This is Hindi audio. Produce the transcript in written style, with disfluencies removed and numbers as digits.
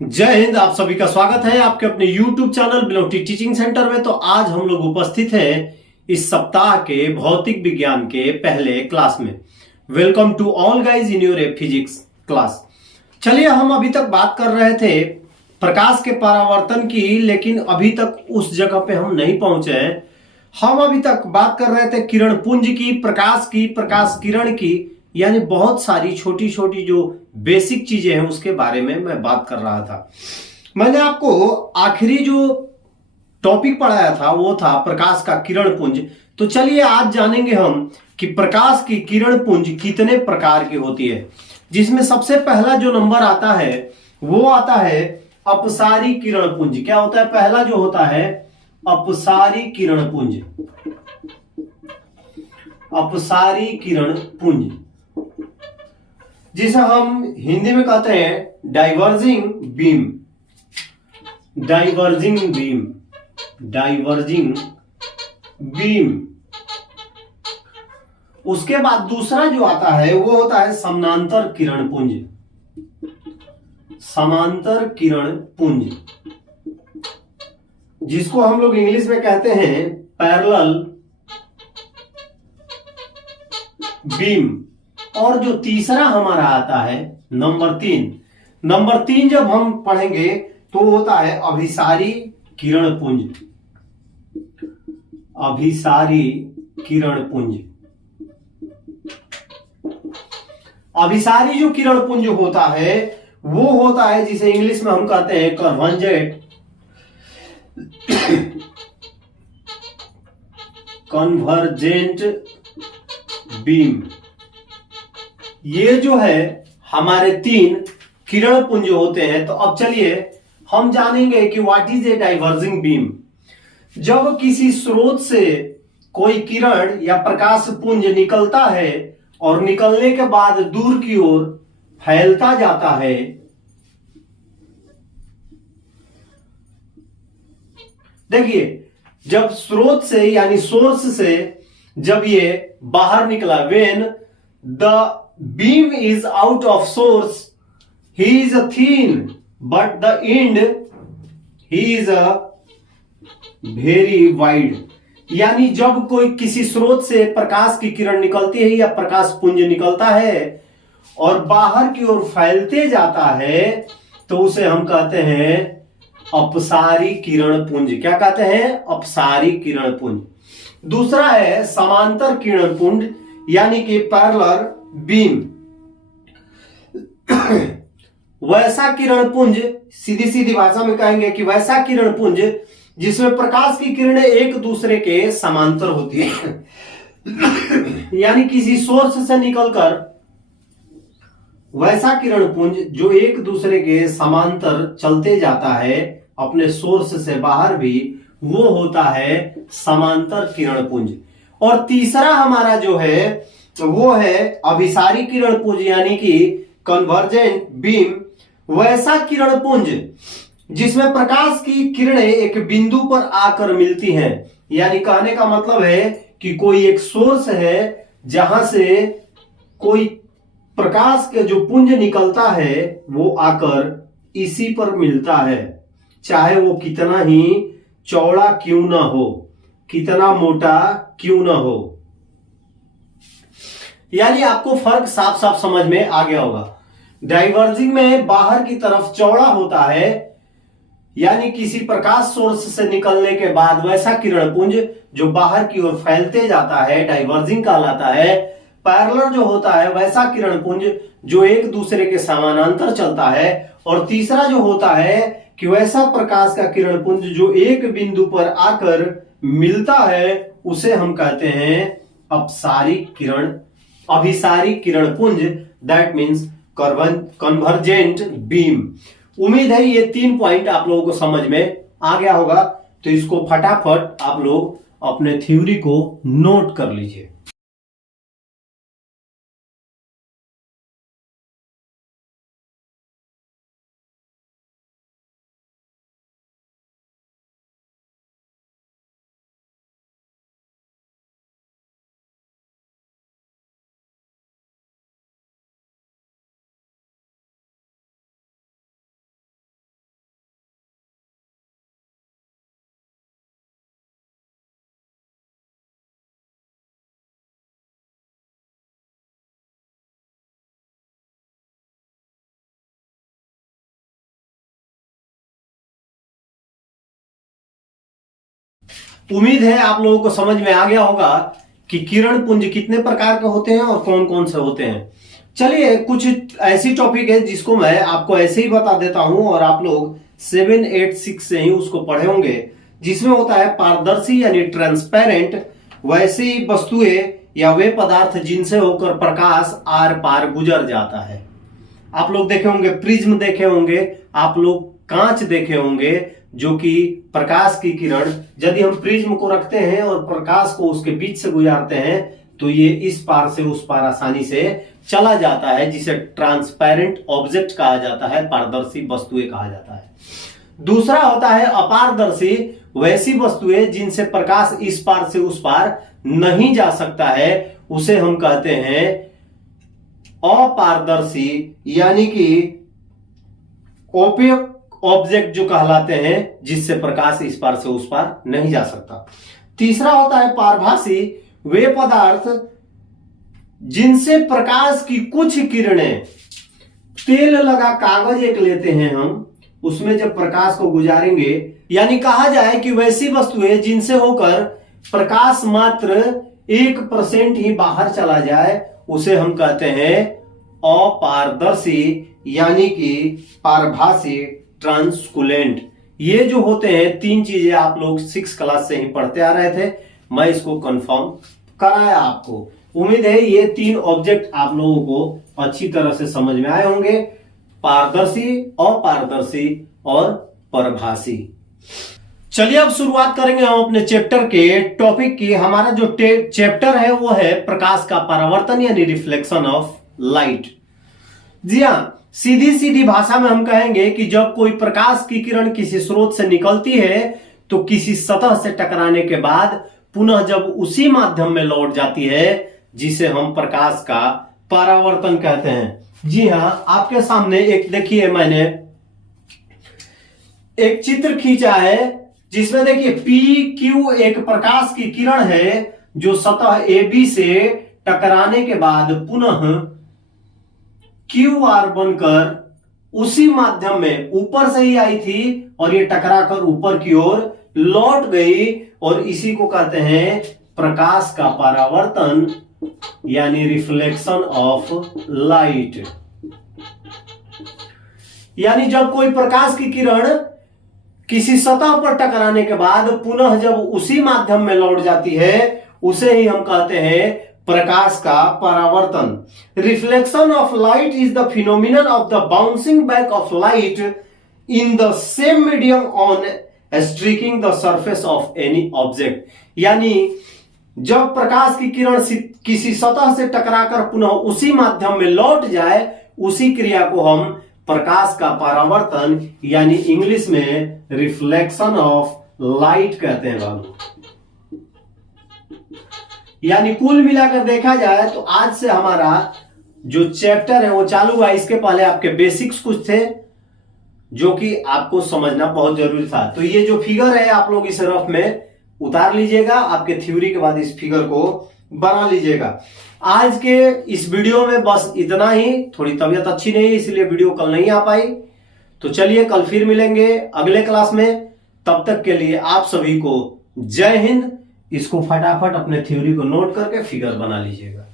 जय हिंद। आप सभी का स्वागत है आपके अपने YouTube चैनल बिलोटी टीचिंग सेंटर में। तो आज हम लोग उपस्थित हैं इस सप्ताह के भौतिक विज्ञान के पहले क्लास में। Welcome to all guys in your physics class. चलिए, हम अभी तक बात कर रहे थे प्रकाश के परावर्तन की, लेकिन अभी तक उस जगह पे हम नहीं पहुंचे हैं। हम अभी तक बात कर रहे थे किरण पुंज की, प्रकाश किरण की, यानी बहुत सारी छोटी छोटी जो बेसिक चीजें हैं उसके बारे में मैं बात कर रहा था। मैंने आपको आखिरी जो टॉपिक पढ़ाया था वो था प्रकाश का किरण पुंज। तो चलिए आज जानेंगे हम कि प्रकाश की किरण पुंज कितने प्रकार की होती है, जिसमें सबसे पहला जो नंबर आता है वो आता है अपसारी किरण पुंज। क्या होता है? पहला जो होता है अपसारी किरण पुंज। अपसारी किरण पुंज जिसे हम हिंदी में कहते हैं diverging beam. Diverging beam, diverging beam. उसके बाद दूसरा जो आता है वो होता है समांतर किरण पुंज। समांतर किरण पुंज, जिसको हम लोग इंग्लिश में कहते हैं पैरेलल बीम। और जो तीसरा हमारा आता है नंबर तीन जब हम पढ़ेंगे तो होता है अभिसारी किरण पुंज। अभिसारी किरण पुंज। अभिसारी जो किरण पुंज होता है वो होता है जिसे इंग्लिश में हम कहते हैं कन्वर्जेंट कन्वर्जेंट बीम। ये जो है हमारे तीन किरण पुंज होते हैं। तो अब चलिए हम जानेंगे कि what is a diverging beam. जब किसी स्रोत से कोई किरण या प्रकाश पुंज निकलता है और निकलने के बाद दूर की ओर फैलता जाता है, देखिए जब स्रोत से यानी सोर्स से जब ये बाहर निकला, when the beam is out of source he is a thin but the and he is a very wide. यानी जब कोई किसी स्रोत से प्रकाश की किरण निकलती है या प्रकाश पुंज निकलता है और बाहर की ओर फैलते जाता है तो उसे हम कहते हैं अपसारी किरण पुंज। क्या कहते हैं? अपसारी किरण पुंज। दूसरा है समांतर किरण पुंज, यानी कि पैरेलल बीम। वैसा किरण पुंज, सीधी सीधी भाषा में कहेंगे कि वैसा किरण पुंज जिसमें प्रकाश की किरणें एक दूसरे के समांतर होती है। यानी किसी सोर्स से निकलकर वैसा किरण पुंज जो एक दूसरे के समांतर चलते जाता है अपने सोर्स से बाहर भी, वो होता है समांतर किरण पुंज। और तीसरा हमारा जो है वो है अभिसारी किरण पुंज, यानी कि कन्वर्जेंट बीम। वैसा किरण पुंज जिसमें प्रकाश की किरणें एक बिंदु पर आकर मिलती हैं। यानी कहने का मतलब है कि कोई एक सोर्स है जहां से कोई प्रकाश के जो पुंज निकलता है वो आकर इसी पर मिलता है, चाहे वो कितना ही चौड़ा क्यों ना हो, कितना मोटा क्यों ना हो। यानी आपको फर्क साफ साफ समझ में आ गया होगा। डाइवर्जिंग में बाहर की तरफ चौड़ा होता है, यानी किसी प्रकाश सोर्स से निकलने के बाद वैसा किरण पुंज जो बाहर की ओर फैलते जाता है डाइवर्जिंग कहलाता है। पैरेलल जो होता है वैसा किरण पुंज जो एक दूसरे के समानांतर चलता है। और तीसरा जो होता है कि वैसा प्रकाश का किरण पुंज जो एक बिंदु पर आकर मिलता है उसे हम कहते हैं अपसारी किरण अभिसारी किरण पुंज, दैट मीन्स कन्वर्जेंट बीम। उम्मीद है ये 3 पॉइंट आप लोगों को समझ में आ गया होगा। तो इसको फटाफट आप लोग अपने थ्योरी को नोट कर लीजिए। उम्मीद है आप लोगों को समझ में आ गया होगा कि किरण पुंज कितने प्रकार के होते हैं और कौन कौन से होते हैं। चलिए कुछ ऐसी टॉपिक है जिसको मैं आपको ऐसे ही बता देता हूं और आप लोग 7, 8, 6 से ही उसको पढ़े होंगे, जिसमें होता है पारदर्शी यानी ट्रांसपेरेंट, वैसी वस्तुएं या वे पदार्थ जिनसे होकर प्रकाश आर पार गुजर जाता है। आप लोग देखे होंगे प्रिज्म, देखे होंगे आप लोग कांच देखे होंगे, जो कि प्रकाश की किरण यदि हम प्रिज्म को रखते हैं और प्रकाश को उसके बीच से गुजारते हैं तो ये इस पार से उस पार आसानी से चला जाता है, जिसे ट्रांसपेरेंट ऑब्जेक्ट कहा जाता है, पारदर्शी वस्तुएं कहा जाता है। दूसरा होता है अपारदर्शी, वैसी वस्तुएं जिनसे प्रकाश इस पार से उस पार नहीं जा सकता है, उसे हम कहते हैं अपारदर्शी, यानी कि ओपेक ऑब्जेक्ट जो कहलाते हैं, जिससे प्रकाश इस पार से उस पार नहीं जा सकता। तीसरा होता है पारभासी, वे पदार्थ जिनसे प्रकाश की कुछ किरणें, तेल लगा कागज एक लेते हैं हम, उसमें जब प्रकाश को गुजारेंगे, यानी कहा जाए कि वैसी वस्तुएं जिनसे होकर प्रकाश मात्र 1% ही बाहर चला जाए, उसे हम कहते हैं अपारदर्शी, यानी कि पारभासी, ट्रांसकुलेंट। ये जो होते हैं तीन चीजें आप लोग 6 क्लास से ही पढ़ते आ रहे थे, मैं इसको कंफर्म कराया आपको। उम्मीद है ये 3 ऑब्जेक्ट आप लोगों को अच्छी तरह से समझ में आए होंगे, पारदर्शी, अपारदर्शी और परभासी। चलिए अब शुरुआत करेंगे हम अपने चैप्टर के टॉपिक की। हमारा जो चैप्टर है वो है प्रकाश का परावर्तन यानी रिफ्लेक्शन ऑफ लाइट। जी हाँ, सीधी सीधी भाषा में हम कहेंगे कि जब कोई प्रकाश की किरण किसी स्रोत से निकलती है तो किसी सतह से टकराने के बाद पुनः जब उसी माध्यम में लौट जाती है, जिसे हम प्रकाश का परावर्तन कहते हैं। जी हाँ, आपके सामने एक देखिए मैंने एक चित्र खींचा है, जिसमें देखिए PQ एक प्रकाश की किरण है जो सतह AB से टकराने के बाद पुनः QR बनकर उसी माध्यम में ऊपर से ही आई थी और ये टकराकर ऊपर की ओर लौट गई, और इसी को कहते हैं प्रकाश का परावर्तन यानी रिफ्लेक्शन ऑफ लाइट। यानी जब कोई प्रकाश की किरण किसी सतह पर टकराने के बाद पुनः जब उसी माध्यम में लौट जाती है, उसे ही हम कहते हैं प्रकाश का परावर्तन। Reflection of light is the phenomenon of the bouncing back of light in the same medium on streaking the surface of any object. यानी जब प्रकाश की किरण किसी सतह से टकराकर पुनः उसी माध्यम में लौट जाए, उसी क्रिया को हम प्रकाश का परावर्तन यानी इंग्लिश में रिफ्लेक्शन ऑफ लाइट कहते हैं बाबू। यानी कुल मिलाकर देखा जाए तो आज से हमारा जो चैप्टर है वो चालू हुआ। इसके पहले आपके बेसिक्स कुछ थे जो कि आपको समझना बहुत जरूरी था। तो ये जो फिगर है आप लोग इसे रफ में उतार लीजिएगा, आपके थ्योरी के बाद इस फिगर को बना लीजिएगा। आज के इस वीडियो में बस इतना ही। थोड़ी तबीयत अच्छी नहीं है इसलिए वीडियो कल नहीं आ पाई। तो चलिए कल फिर मिलेंगे अगले क्लास में। तब तक के लिए आप सभी को जय हिंद। इसको फटाफट अपने थ्योरी को नोट करके फिगर बना लीजिएगा।